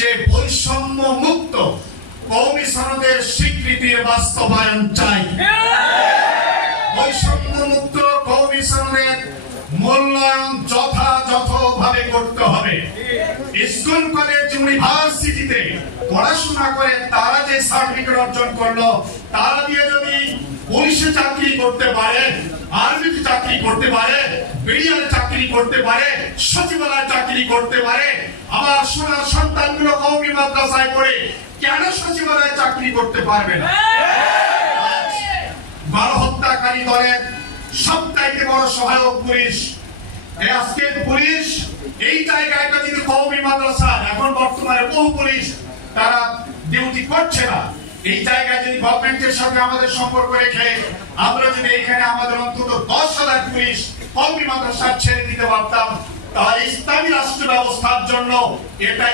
যে বৈষম্য মুক্ত কওমি সনদের স্বীকৃতির বাস্তবায়ন চাই। বৈষম্য মুক্ত কওমি সনদের মূল্যায়ন যথাযথভাবে করতে হবে। স্কুল কলেজ ইউনিভার্সিটিতে পড়াশোনা করে তারা যে সার্টিফিকেট অর্জন করলো, তারা দিয়ে যদি পুলিশে চাকরি করতে পারে, আর্মিতে চাকরি করতে পারে, বিডিআর চাকরি করতে পারে, সচিবালয় চাকরি করতে পারে, আমার সোনার সন্তানগুলো কওমি মাদ্রাসায় পড়ে কেন সচিবালয়ে চাকরি করতে পারবে না? গণহত্যাকারী দলের সবচাইতে বড় সহায়ক পুলিশ। আজকের পুলিশ এই জায়গাটা যদি কওমি মাদ্রাসা, এখন বর্তমানে বহু পুলিশ তারা ডিউটি করছে না। এই জায়গায় যদি গভর্নমেন্টের সঙ্গে আমাদের সম্পর্ক রেখে আমরা যদি এখানে আমাদের অন্তত 10,000 পুলিশ কওমি মাদ্রাসা ছেড়ে দিতে পারতাম, তাহলে ইসলামী রাষ্ট্র ব্যবস্থার জন্য এটা